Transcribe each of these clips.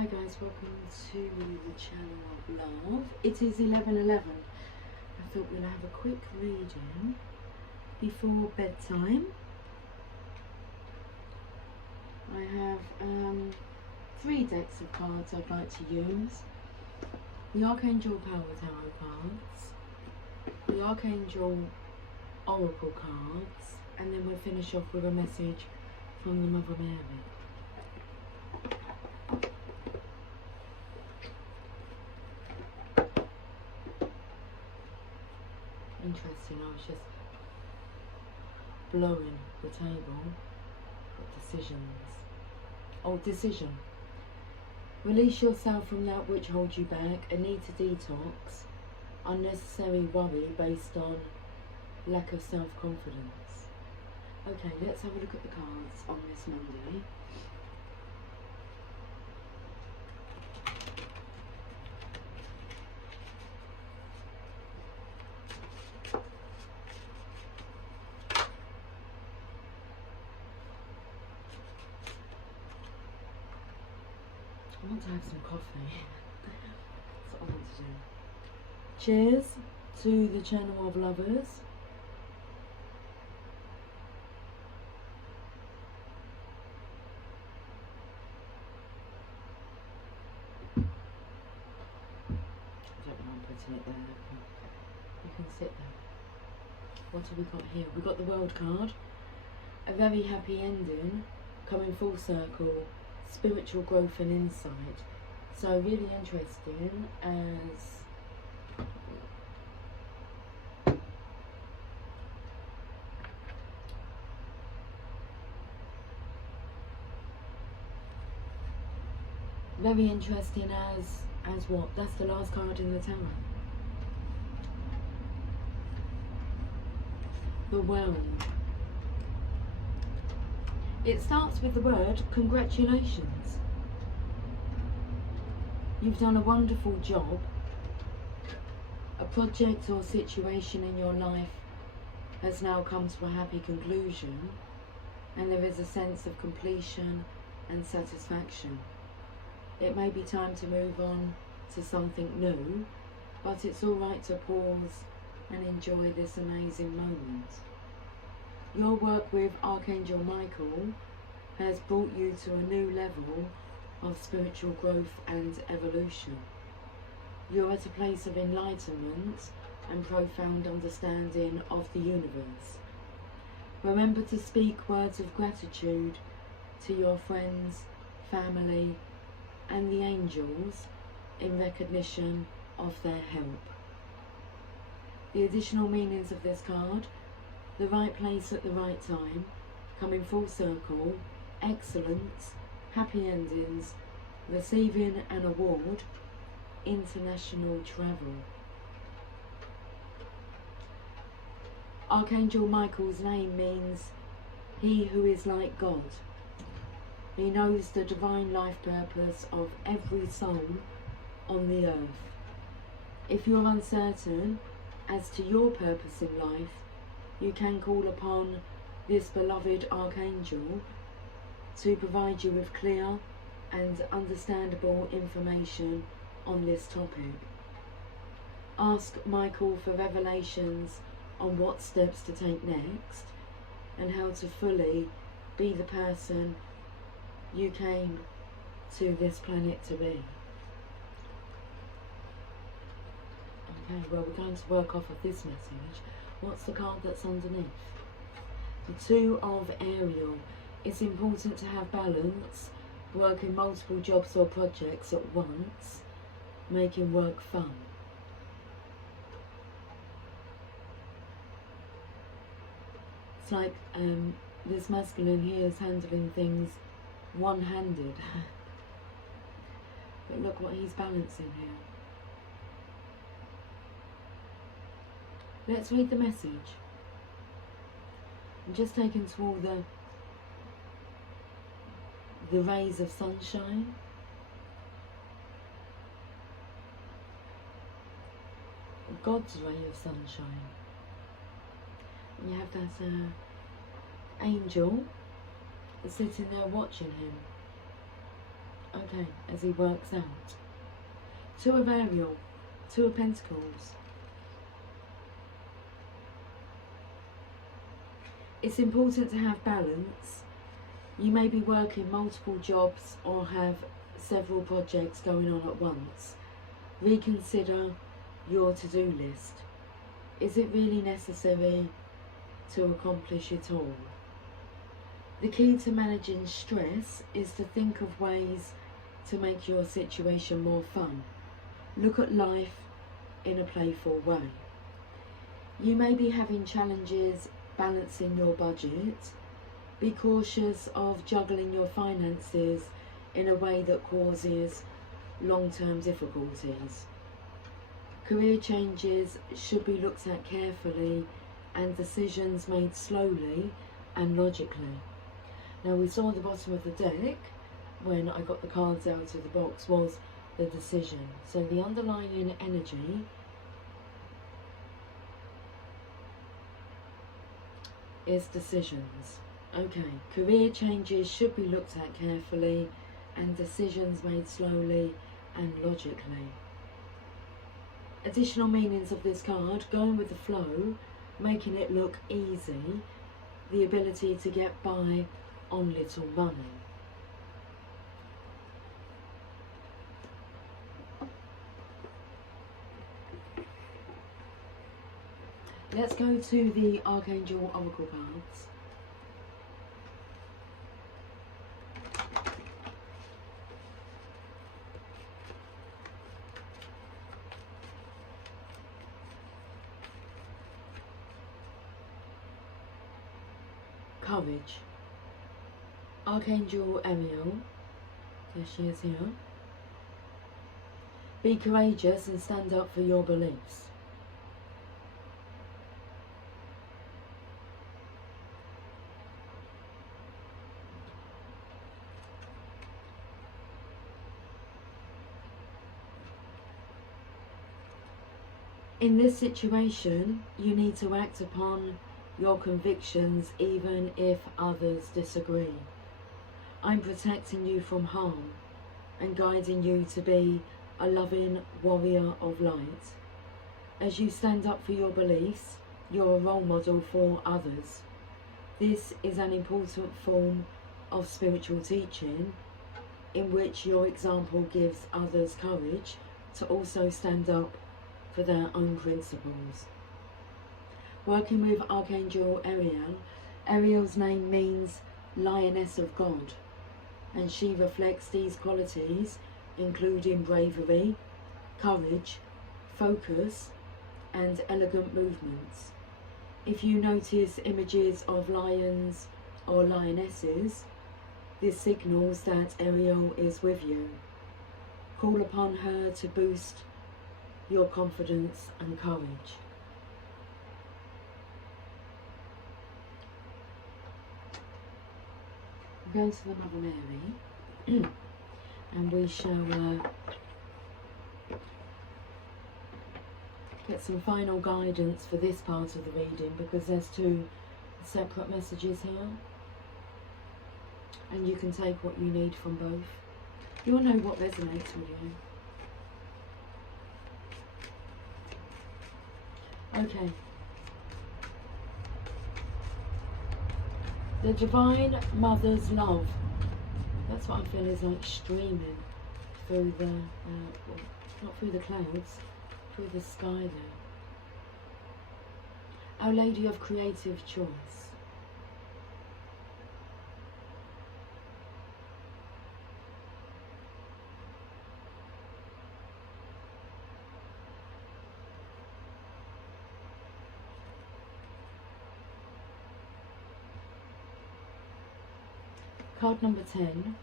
Hi guys, welcome to the channel of love. It is 11:11. I thought we'll have a quick reading before bedtime. I have 3 decks of cards I'd like to use. The Archangel Power Tarot cards, the Archangel Oracle cards, and then we'll finish off with a message from the Mother Mary. Interesting, I was just blowing the table. Decisions. Oh, decision. Release yourself from that which holds you back. A need to detox. Unnecessary worry based on lack of self-confidence. Okay, let's have a look at the cards on this Monday. I want to have some coffee. That's what I want to do. Cheers to the channel of lovers. I don't know, I'm putting it there. You can sit there. What have we got here? We've got the World card. A very happy ending, coming full circle. Spiritual growth and insight. So really interesting as very interesting as what? That's the last card in the tarot. The World. It starts with the word congratulations. You've done a wonderful job. A project or situation in your life has now come to a happy conclusion, and there is a sense of completion and satisfaction. It may be time to move on to something new, but it's all right to pause and enjoy this amazing moment. Your work with Archangel Michael has brought you to a new level of spiritual growth and evolution. You're at a place of enlightenment and profound understanding of the universe. Remember to speak words of gratitude to your friends, family, and the angels in recognition of their help. The additional meanings of this card: the right place at the right time, coming full circle, excellence, happy endings, receiving an award, international travel. Archangel Michael's name means he who is like God. He knows the divine life purpose of every soul on the earth. If you're uncertain as to your purpose in life, you can call upon this beloved Archangel to provide you with clear and understandable information on this topic. Ask Michael for revelations on what steps to take next and how to fully be the person you came to this planet to be. Okay, well, we're going to work off of this message. What's the card that's underneath? The Two of Ariel. It's important to have balance, working multiple jobs or projects at once, making work fun. It's like this masculine here is handling things one-handed. But look what he's balancing here. Let's read the message. I'm just taken to all the rays of sunshine. God's ray of sunshine. And you have that angel sitting there watching him. Okay, Okay, as he works out. Two of Ariel, Two of Pentacles. It's important to have balance. You may be working multiple jobs or have several projects going on at once. Reconsider your to-do list. Is it really necessary to accomplish it all? The key to managing stress is to think of ways to make your situation more fun. Look at life in a playful way. You may be having challenges balancing your budget. Be cautious of juggling your finances in a way that causes long-term difficulties. Career changes should be looked at carefully and decisions made slowly and logically. Now, we saw the bottom of the deck when I got the cards out of the box was the decision. So the underlying energy is decisions. Okay, career changes should be looked at carefully and decisions made slowly and logically. Additional meanings of this card: going with the flow, making it look easy, the ability to get by on little money. Let's go to the Archangel Oracle cards. Courage. Archangel Ariel, there she is here. Be courageous and stand up for your beliefs. In this situation, you need to act upon your convictions even if others disagree. I'm protecting you from harm and guiding you to be a loving warrior of light. As you stand up for your beliefs, you're a role model for others. This is an important form of spiritual teaching in which your example gives others courage to also stand up for their own principles. Working with Archangel Ariel, Ariel's name means Lioness of God, and she reflects these qualities, including bravery, courage, focus, and elegant movements. If you notice images of lions or lionesses, this signals that Ariel is with you. Call upon her to boost your confidence and courage. We're going to the Mother Mary and we shall get some final guidance for this part of the reading, because there's two separate messages here and you can take what you need from both. You'll know what resonates with you. Okay. The Divine Mother's love. That's what I feel is like streaming through the, well, not through the clouds, through the sky there. Our Lady of Creative Choice. Card number 10.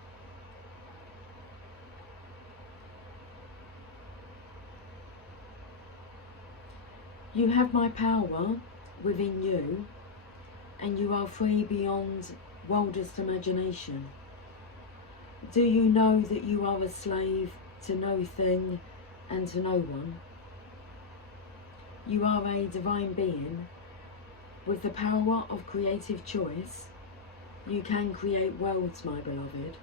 You have my power within you, and you are free beyond wildest imagination. Do you know that you are a slave to no thing and to no one? You are a divine being. With the power of creative choice, you can create worlds, my beloved.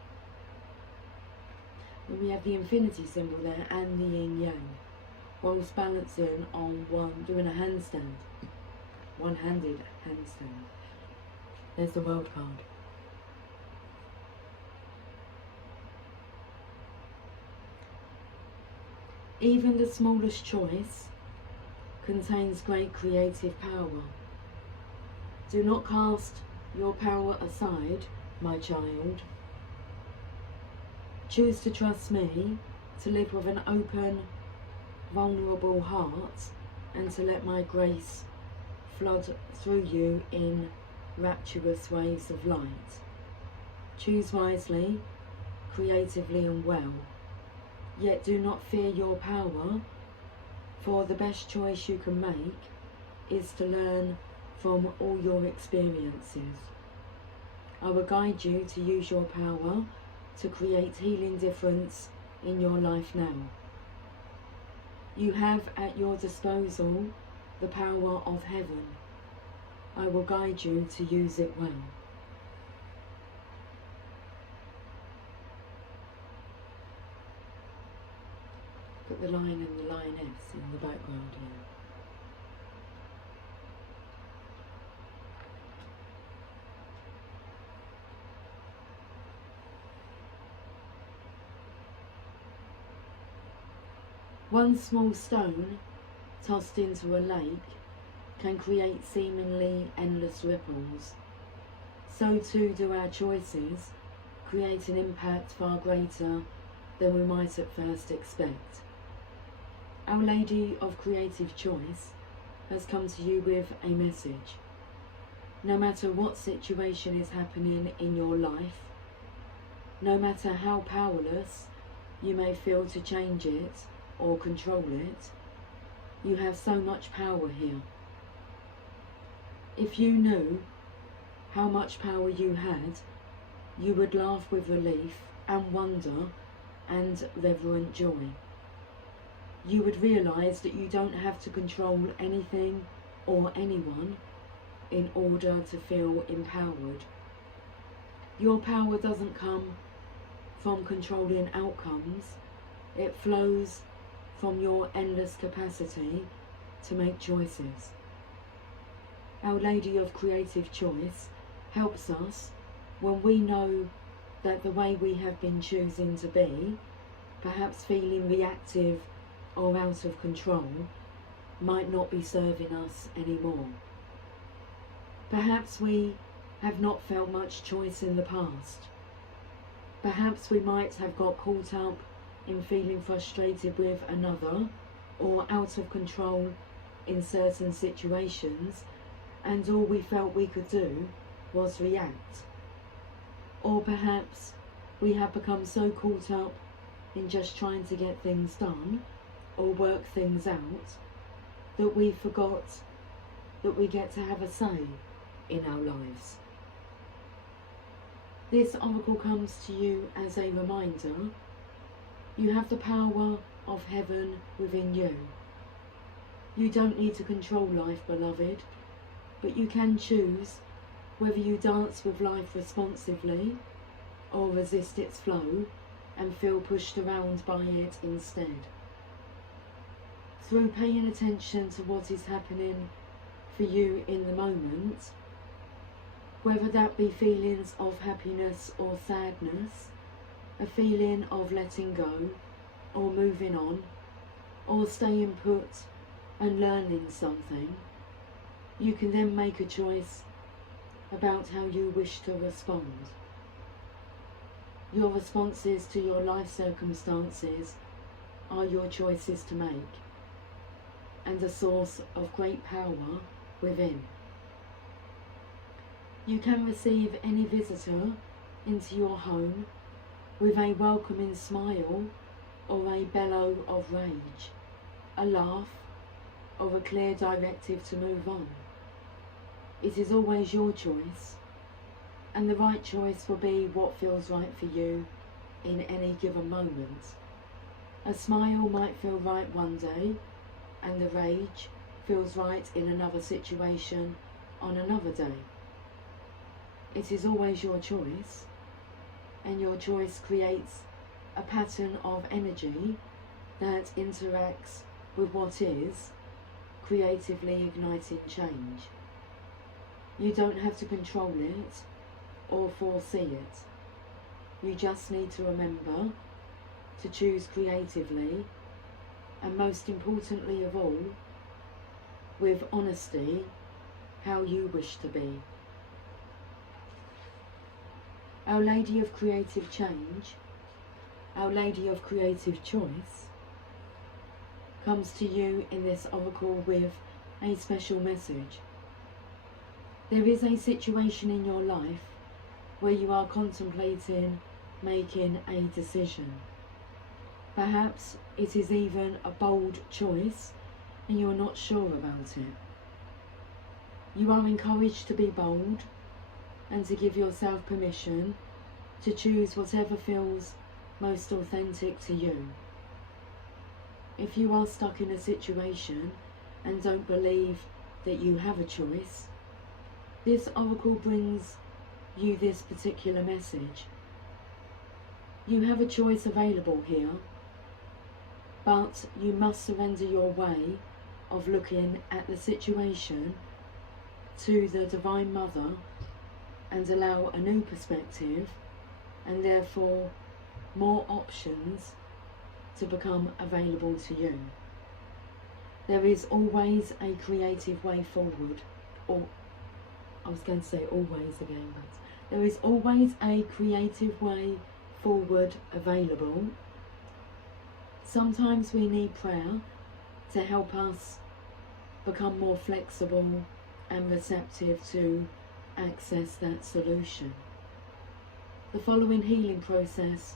And we have the infinity symbol there and the yin yang, whilst balancing on doing a handstand, one-handed handstand. There's the world card. Even the smallest choice contains great creative power. Do not cast your power aside, my child. Choose to trust me, to live with an open, vulnerable heart, and to let my grace flood through you in rapturous waves of light. Choose wisely, creatively and well, yet do not fear your power, for the best choice you can make is to learn from all your experiences. I will guide you to use your power to create healing difference in your life now. You have at your disposal the power of heaven. I will guide you to use it well. Put the lion and the lioness in the background here. One small stone tossed into a lake can create seemingly endless ripples. So too do our choices create an impact far greater than we might at first expect. Our Lady of Creative Choice has come to you with a message. No matter what situation is happening in your life, no matter how powerless you may feel to change it or control it, you have so much power here. If you knew how much power you had, you would laugh with relief and wonder and reverent joy. You would realise that you don't have to control anything or anyone in order to feel empowered. Your power doesn't come from controlling outcomes, it flows from your endless capacity to make choices. Our Lady of Creative Choice helps us when we know that the way we have been choosing to be, perhaps feeling reactive or out of control, might not be serving us anymore. Perhaps we have not felt much choice in the past. Perhaps we might have got caught up in feeling frustrated with another or out of control in certain situations, and all we felt we could do was react. Or perhaps we have become so caught up in just trying to get things done or work things out that we forgot that we get to have a say in our lives. This oracle comes to you as a reminder. You have the power of heaven within you. You don't need to control life, beloved, but you can choose whether you dance with life responsively or resist its flow and feel pushed around by it instead. Through paying attention to what is happening for you in the moment, whether that be feelings of happiness or sadness, a feeling of letting go or moving on, or staying put and learning something, you can then make a choice about how you wish to respond. Your responses to your life circumstances are your choices to make, and a source of great power within. You can receive any visitor into your home with a welcoming smile or a bellow of rage, a laugh or a clear directive to move on. It is always your choice, and the right choice will be what feels right for you in any given moment. A smile might feel right one day, and the rage feels right in another situation on another day. It is always your choice, and your choice creates a pattern of energy that interacts with what is, creatively igniting change. You don't have to control it or foresee it. You just need to remember to choose creatively, and most importantly of all, with honesty, how you wish to be. Our Lady of Creative Change, Our Lady of Creative Choice, comes to you in this oracle with a special message. There is a situation in your life where you are contemplating making a decision. Perhaps it is even a bold choice and you are not sure about it. You are encouraged to be bold and to give yourself permission to choose whatever feels most authentic to you. If you are stuck in a situation and don't believe that you have a choice, this oracle brings you this particular message. You have a choice available here, but you must surrender your way of looking at the situation to the Divine Mother and allow a new perspective and therefore more options to become available to you. There is always a creative way forward, or I was going to say always again, but there is always a creative way forward available. Sometimes we need prayer to help us become more flexible and receptive to access that solution. The following healing process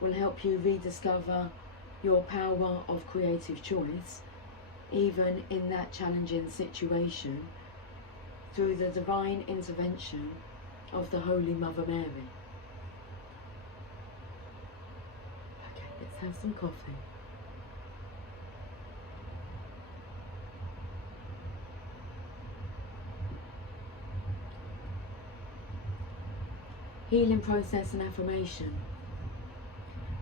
will help you rediscover your power of creative choice, even in that challenging situation, through the divine intervention of the Holy Mother Mary. Okay, let's have some coffee. Healing process and affirmation.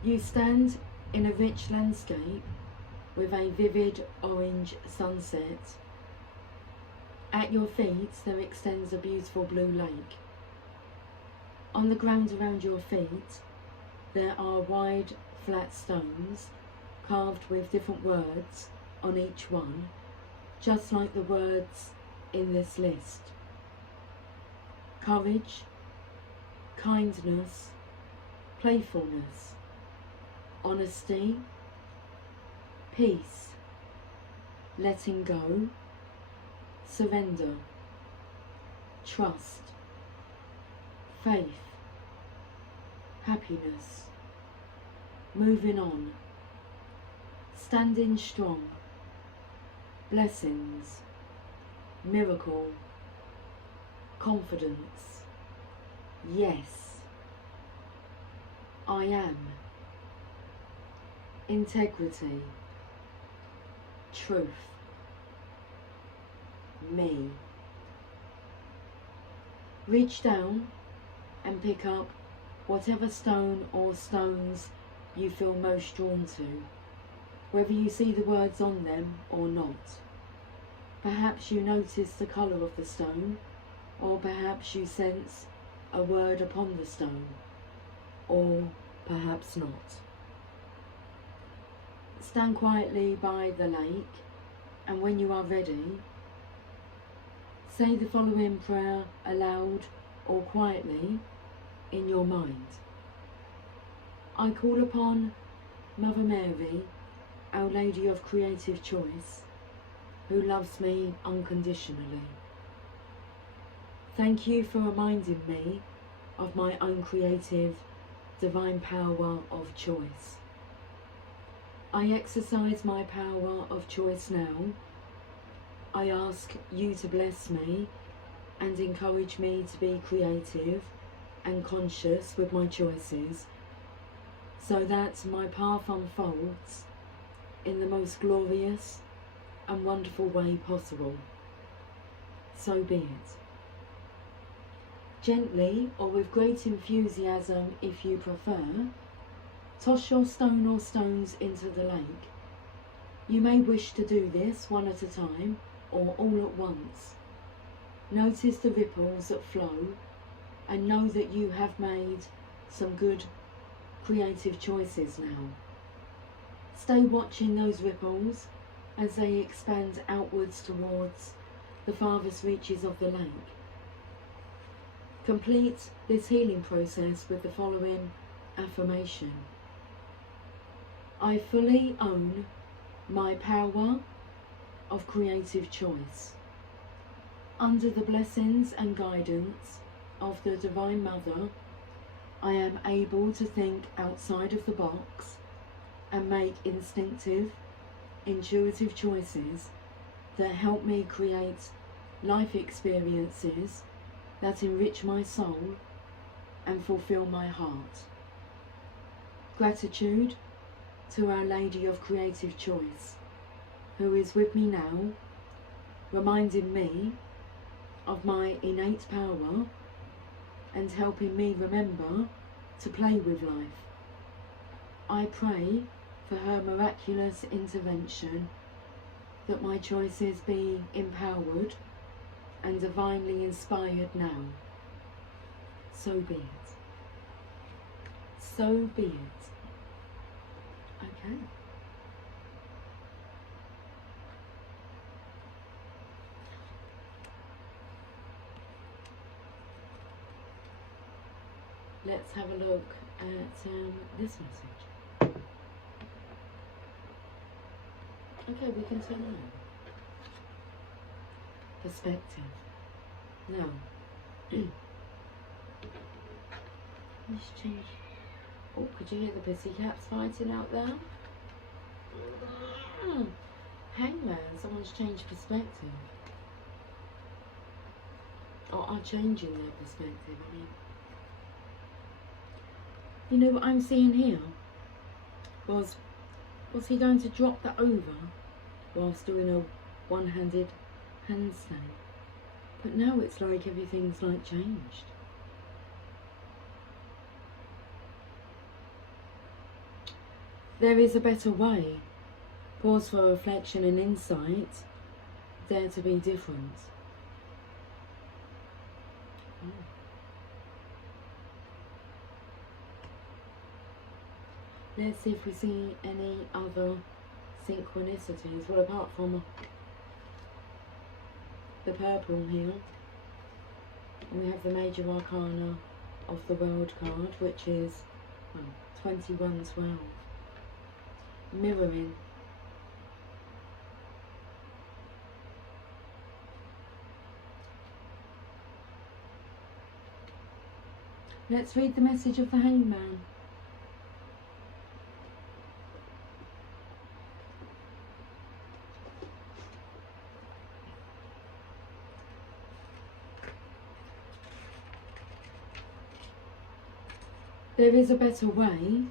You stand in a rich landscape with a vivid orange sunset. At your feet there extends a beautiful blue lake. On the ground around your feet there are wide flat stones carved with different words on each one, just like the words in this list. Courage, kindness, playfulness, honesty, peace, letting go, surrender, trust, faith, happiness, moving on, standing strong, blessings, miracle, confidence, yes, I am, integrity, truth, me. Reach down and pick up whatever stone or stones you feel most drawn to, whether you see the words on them or not. Perhaps you notice the colour of the stone, or perhaps you sense a word upon the stone, or perhaps not. Stand quietly by the lake, and when you are ready, say the following prayer aloud or quietly in your mind. I call upon Mother Mary, Our Lady of Creative Choice, who loves me unconditionally. Thank you for reminding me of my own creative, divine power of choice. I exercise my power of choice now. I ask you to bless me and encourage me to be creative and conscious with my choices, so that my path unfolds in the most glorious and wonderful way possible. So be it. Gently, or with great enthusiasm if you prefer, Toss your stone or stones into the lake. You may wish to do this one at a time or all at once. Notice the ripples that flow and know that you have made some good creative choices now. Stay watching those ripples as they expand outwards towards the farthest reaches of the lake. Complete this healing process with the following affirmation. I fully own my power of creative choice. Under the blessings and guidance of the Divine Mother, I am able to think outside of the box and make instinctive, intuitive choices that help me create life experiences that enrich my soul and fulfill my heart. Gratitude to Our Lady of Creative Choice, who is with me now, reminding me of my innate power and helping me remember to play with life. I pray for her miraculous intervention, that my choices be empowered and divinely inspired now. So be it. So be it. Okay. Let's have a look at this message. Okay, we can turn on. Perspective. Now, let's change. Oh, could you hear the pussycats fighting out there? Hangman, someone's changed perspective. Or are changing their perspective, I mean. You know what I'm seeing here? Was he going to drop that over whilst doing a one-handed handstand? But now it's like everything's like changed. There is a better way. Pause for reflection and insight. Dare to be different. Oh. Let's see if we see any other synchronicities. Well, apart from the purple here, and we have the major arcana of the world card, which is 2112. Mirroring. Let's read the message of the Hangman. There is a better way.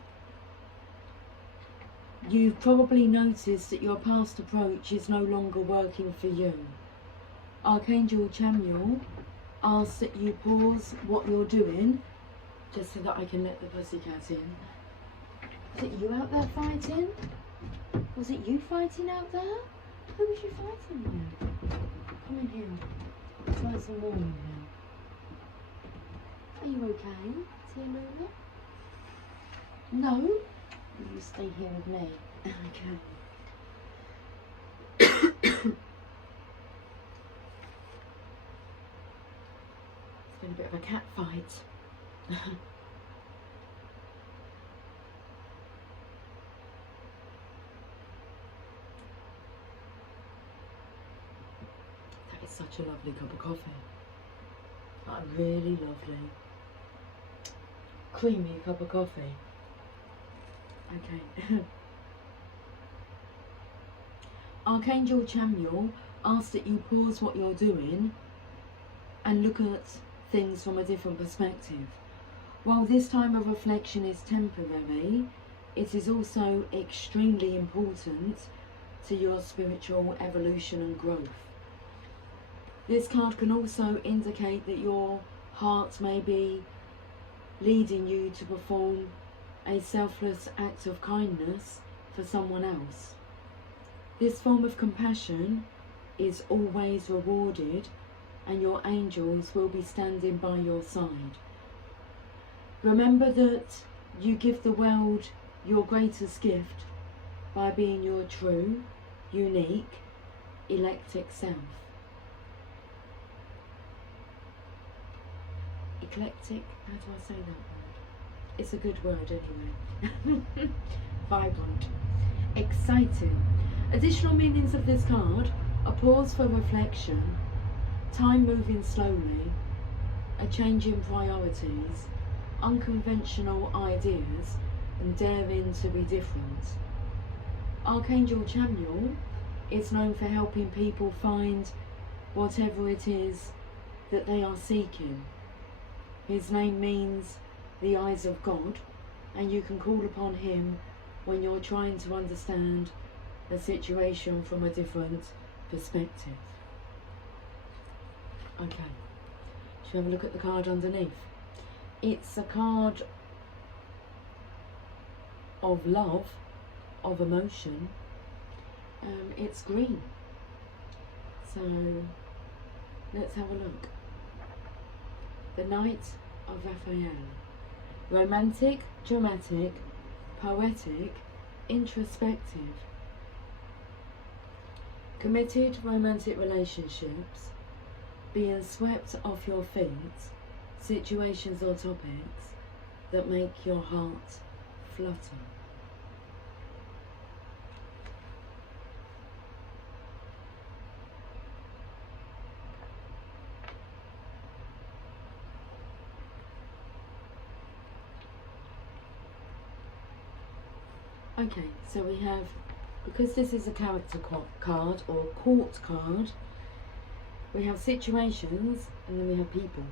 You've probably noticed that your past approach is no longer working for you. Archangel Chamuel asks that you pause what you're doing, just so that I can let the pussycat in. Was it you out there fighting? Was it you fighting out there? Who was you fighting with? Come in here. It's nice and warm in here. Are you okay? See a movement? No? You stay here with me. Okay. It's been a bit of a cat fight. That is such a lovely cup of coffee. Really lovely. Creamy cup of coffee. Okay. Archangel Chamuel asks that you pause what you're doing and look at things from a different perspective. While this time of reflection is temporary, it is also extremely important to your spiritual evolution and growth. This card can also indicate that your heart may be leading you to perform a selfless act of kindness for someone else. This form of compassion is always rewarded, and your angels will be standing by your side. Remember that you give the world your greatest gift by being your true, unique, eclectic self. Eclectic, how do I say that word? It's a good word anyway. Vibrant. Exciting. Additional meanings of this card: a pause for reflection, time moving slowly, a change in priorities, unconventional ideas, and daring to be different. Archangel Chamuel is known for helping people find whatever it is that they are seeking. His name means the eyes of God, and you can call upon him when you're trying to understand a situation from a different perspective. Okay, should we have a look at the card underneath? It's a card of love, of emotion. It's green. So let's have a look. The Knight of Raphael. Romantic, dramatic, poetic, introspective. Committed romantic relationships, being swept off your feet, situations or topics that make your heart flutter. Okay, so we have, because this is a character card or court card, we have situations and then we have people.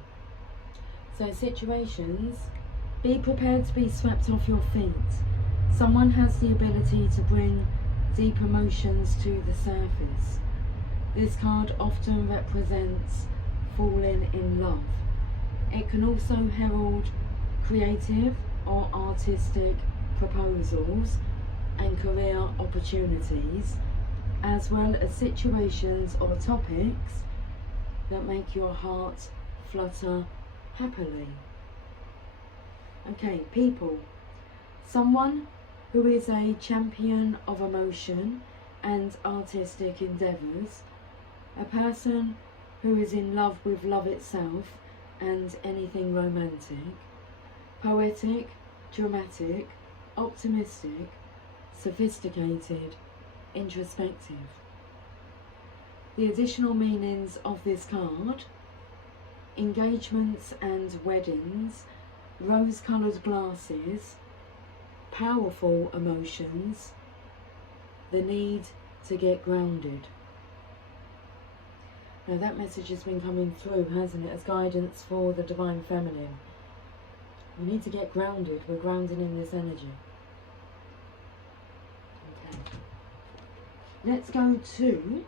So situations: be prepared to be swept off your feet. Someone has the ability to bring deep emotions to the surface. This card often represents falling in love. It can also herald creative or artistic proposals and career opportunities, as well as situations or topics that make your heart flutter happily. Okay, people. Someone who is a champion of emotion and artistic endeavours. A person who is in love with love itself and anything romantic. Poetic, dramatic, optimistic, sophisticated, introspective. The additional meanings of this card: engagements and weddings, rose-coloured glasses, powerful emotions, the need to get grounded. Now that message has been coming through, hasn't it, as guidance for the Divine Feminine. We need to get grounded. We're grounded in this energy. Okay. Let's go to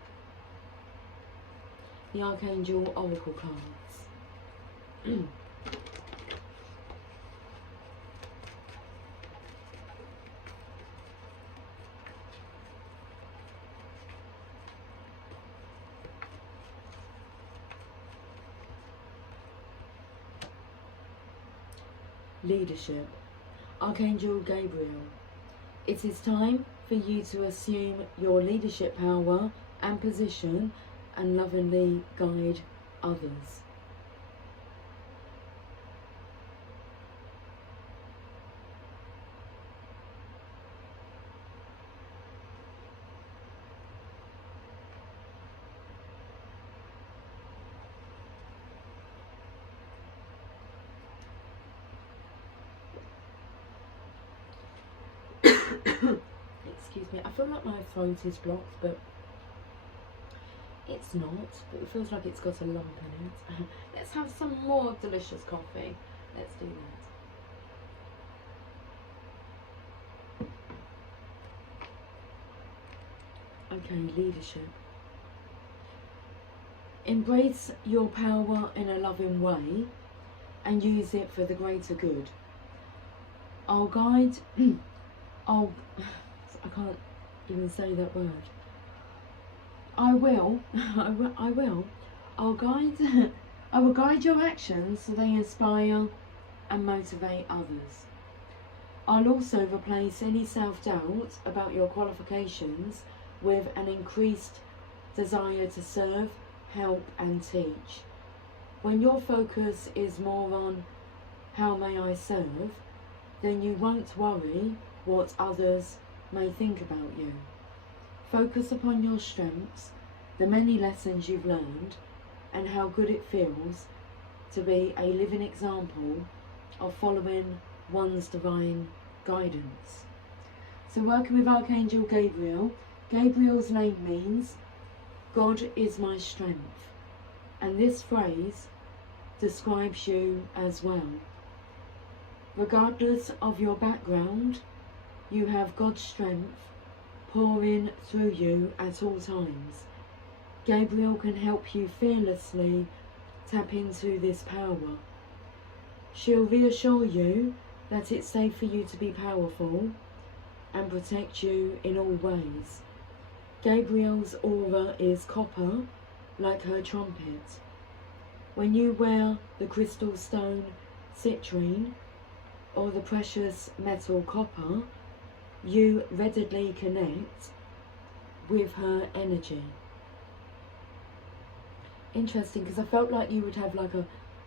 the Archangel Oracle cards. Leadership. Archangel Gabriel. It is time for you to assume your leadership power and position and lovingly guide others. Excuse me, I feel like my throat is blocked, but it's not. But it feels like it's got a lump in it. Let's have some more delicious coffee. Let's do that. Okay, leadership. Embrace your power in a loving way and use it for the greater good. I'll guide, I'll, I can't even say that word. I will, I'll guide, I will guide your actions so they inspire and motivate others. I'll also replace any self-doubt about your qualifications with an increased desire to serve, help and teach. When your focus is more on how may I serve, then you won't worry what others may think about you. Focus upon your strengths, the many lessons you've learned, and how good it feels to be a living example of following one's divine guidance. So working with Archangel Gabriel, Gabriel's name means God is my strength, and this phrase describes you as well. Regardless of your background, you have God's strength pouring through you at all times. Gabriel can help you fearlessly tap into this power. She'll reassure you that it's safe for you to be powerful and protect you in all ways. Gabriel's aura is copper, like her trumpet. When you wear the crystal stone citrine or the precious metal copper, you readily connect with her energy. Interesting, because I felt like you would have like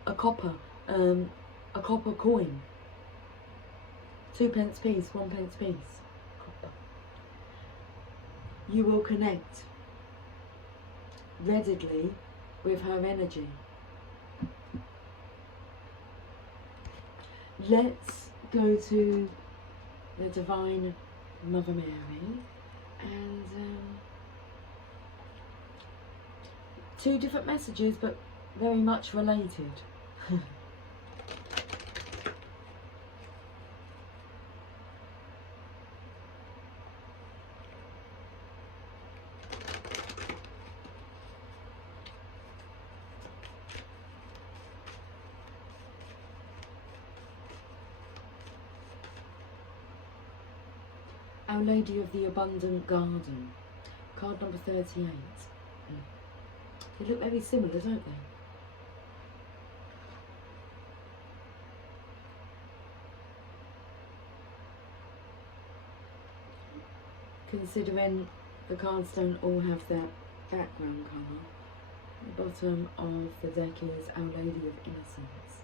a copper coin. 2p piece, 1p piece. Copper. You will connect readily with her energy. Let's go to the Divine Mother Mary and two different messages but very much related. Our Lady of the Abundant Garden, card number 38. They look very similar, don't they? Considering the cards don't all have that background colour, the bottom of the deck is Our Lady of Innocence.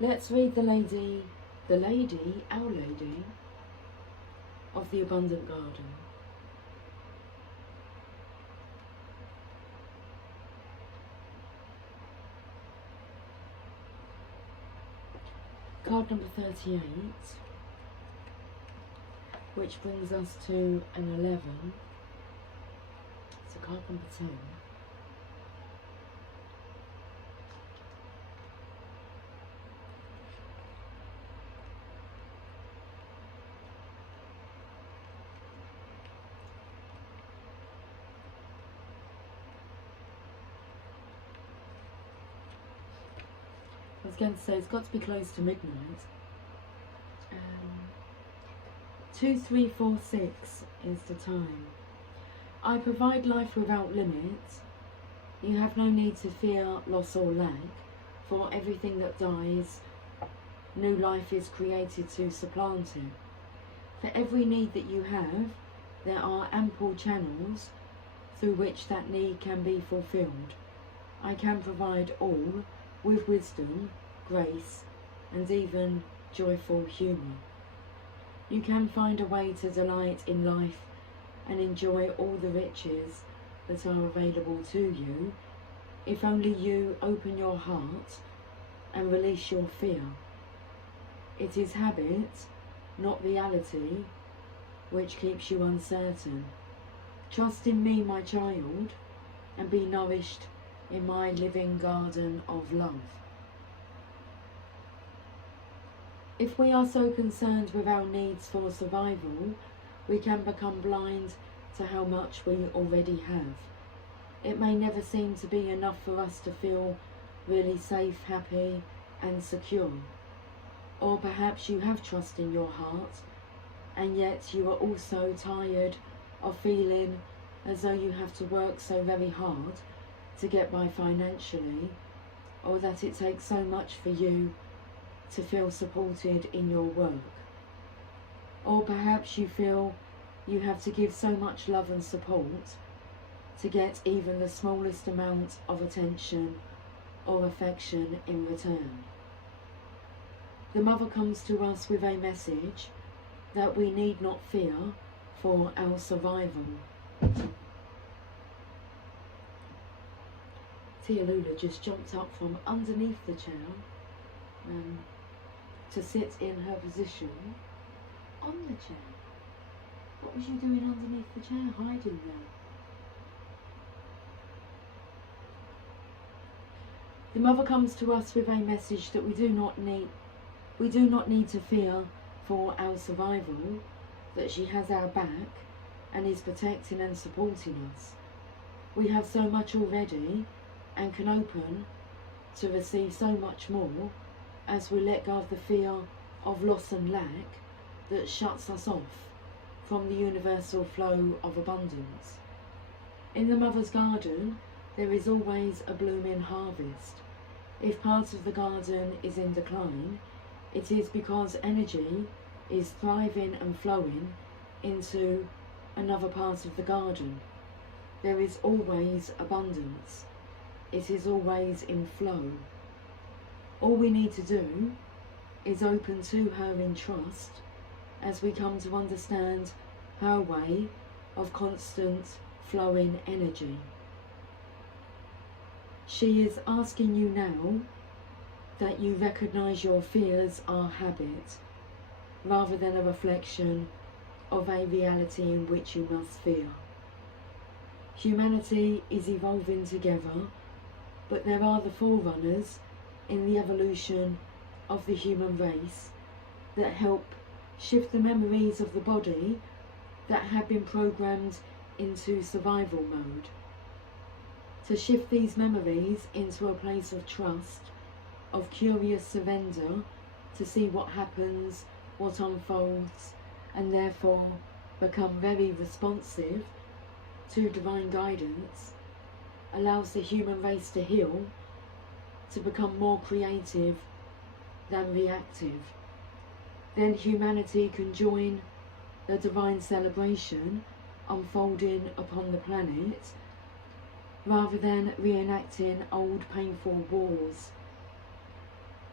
Let's read Our Lady of the Abundant Garden. Card number 38, which brings us to an 11. So card number 10. I was going to say it's got to be close to midnight. 2346 is the time. I provide life without limits. You have no need to fear loss or lack, for everything that dies, new life is created to supplant it. For every need that you have, there are ample channels through which that need can be fulfilled. I can provide all with wisdom, grace, and even joyful humour. You can find a way to delight in life and enjoy all the riches that are available to you, if only you open your heart and release your fear. It is habit, not reality, which keeps you uncertain. Trust in me, my child, and be nourished in my living garden of love. If we are so concerned with our needs for survival, we can become blind to how much we already have. It may never seem to be enough for us to feel really safe, happy and secure. Or perhaps you have trust in your heart, and yet you are also tired of feeling as though you have to work so very hard to get by financially, or that it takes so much for you to feel supported in your work. Or perhaps you feel you have to give so much love and support to get even the smallest amount of attention or affection in return. The Mother comes to us with a message that we need not fear for our survival. Tia Lula just jumped up from underneath the chair to sit in her position on the chair. What was you doing underneath the chair, hiding there? The Mother comes to us with a message that we do not need to fear for our survival, that she has our back and is protecting and supporting us. We have so much already and can open to receive so much more as we let go of the fear of loss and lack that shuts us off from the universal flow of abundance. In the Mother's garden, there is always a blooming harvest. If part of the garden is in decline, it is because energy is thriving and flowing into another part of the garden. There is always abundance. It is always in flow. All we need to do is open to her in trust as we come to understand her way of constant flowing energy. She is asking you now that you recognize your fears are habit rather than a reflection of a reality in which you must fear. Humanity is evolving together, but there are the forerunners in the evolution of the human race that help shift the memories of the body that have been programmed into survival mode. To shift these memories into a place of trust, of curious surrender to see what happens, what unfolds, and therefore become very responsive to divine guidance, allows the human race to heal, to become more creative than reactive. Then humanity can join the divine celebration unfolding upon the planet, rather than reenacting old painful wars.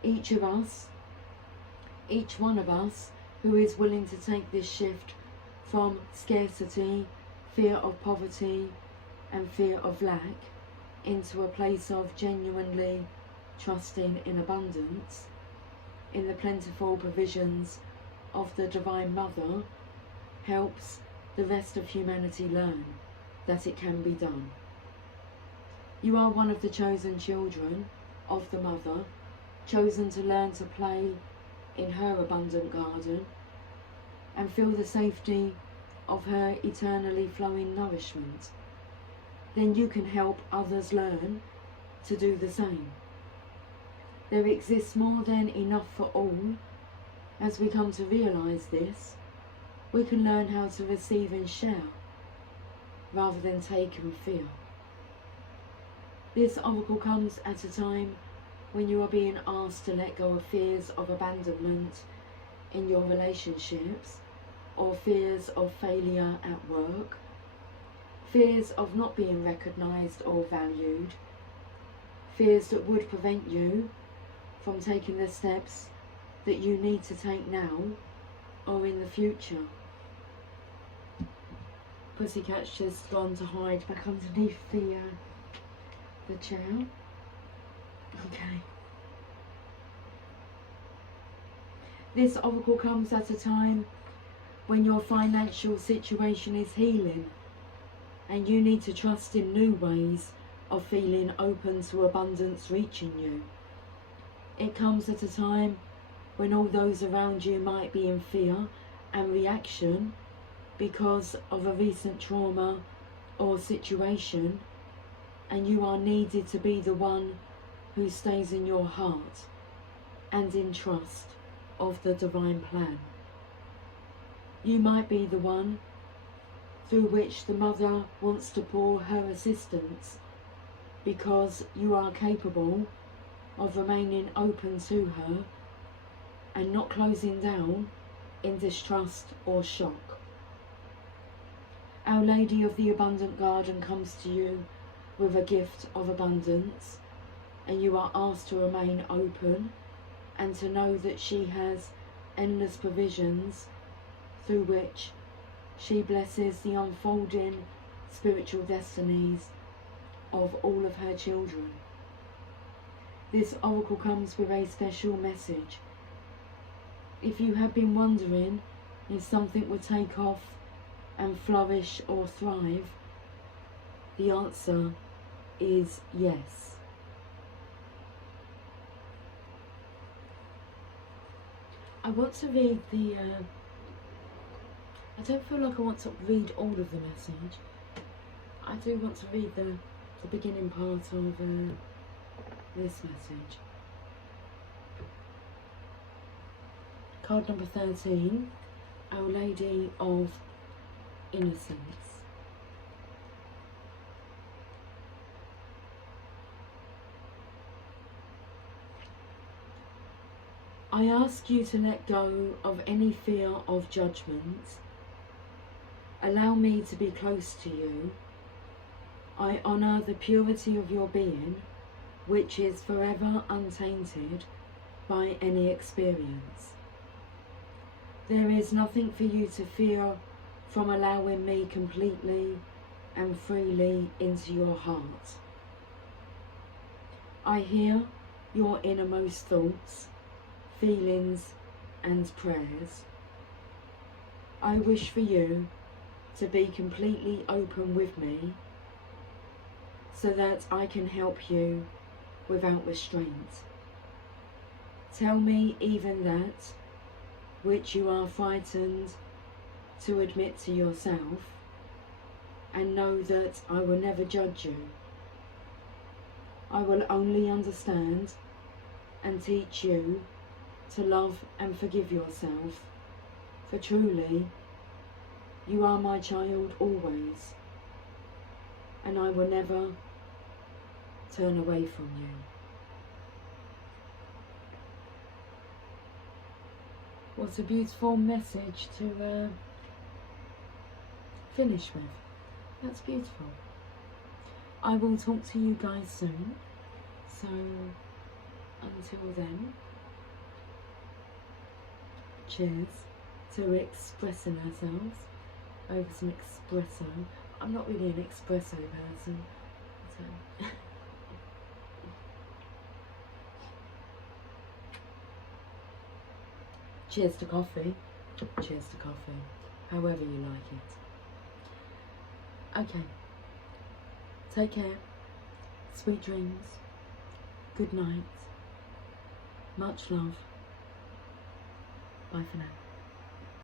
Each one of us who is willing to take this shift from scarcity, fear of poverty and fear of lack into a place of genuinely trusting in abundance, in the plentiful provisions of the Divine Mother, helps the rest of humanity learn that it can be done. You are one of the chosen children of the Mother, chosen to learn to play in her abundant garden and feel the safety of her eternally flowing nourishment. Then you can help others learn to do the same. There exists more than enough for all. As we come to realise this, we can learn how to receive and share rather than take and fear. This oracle comes at a time when you are being asked to let go of fears of abandonment in your relationships, or fears of failure at work, fears of not being recognised or valued, fears that would prevent you from taking the steps that you need to take now or in the future. Pussycat's just gone to hide back underneath the chair. Okay. This oracle comes at a time when your financial situation is healing and you need to trust in new ways of feeling open to abundance reaching you. It comes at a time when all those around you might be in fear and reaction because of a recent trauma or situation, and you are needed to be the one who stays in your heart and in trust of the divine plan. You might be the one through which the mother wants to pour her assistance, because you are capable of remaining open to her and not closing down in distrust or shock. Our Lady of the Abundant Garden comes to you with a gift of abundance, and you are asked to remain open and to know that she has endless provisions through which she blesses the unfolding spiritual destinies of all of her children. This oracle comes with a special message. If you have been wondering if something would take off and flourish or thrive, the answer is yes. I want to read the I don't feel like I want to read all of the message. I do want to read the beginning part of this message. Card number 13, Our Lady of Innocence. I ask you to let go of any fear of judgment. Allow me to be close to you. I honour the purity of your being, which is forever untainted by any experience. There is nothing for you to fear from allowing me completely and freely into your heart. I hear your innermost thoughts, feelings and prayers. I wish for you to be completely open with me so that I can help you without restraint. Tell me even that which you are frightened to admit to yourself, and know that I will never judge you. I will only understand and teach you to love and forgive yourself, for truly you are my child always, and I will never turn away from you. What a beautiful message to finish with. That's beautiful. I will talk to you guys soon, so until then, cheers to expressing ourselves over some espresso. I'm not really an espresso person, so cheers to coffee. Cheers to coffee, however you like it. Okay, take care, sweet dreams, good night, much love, bye for now.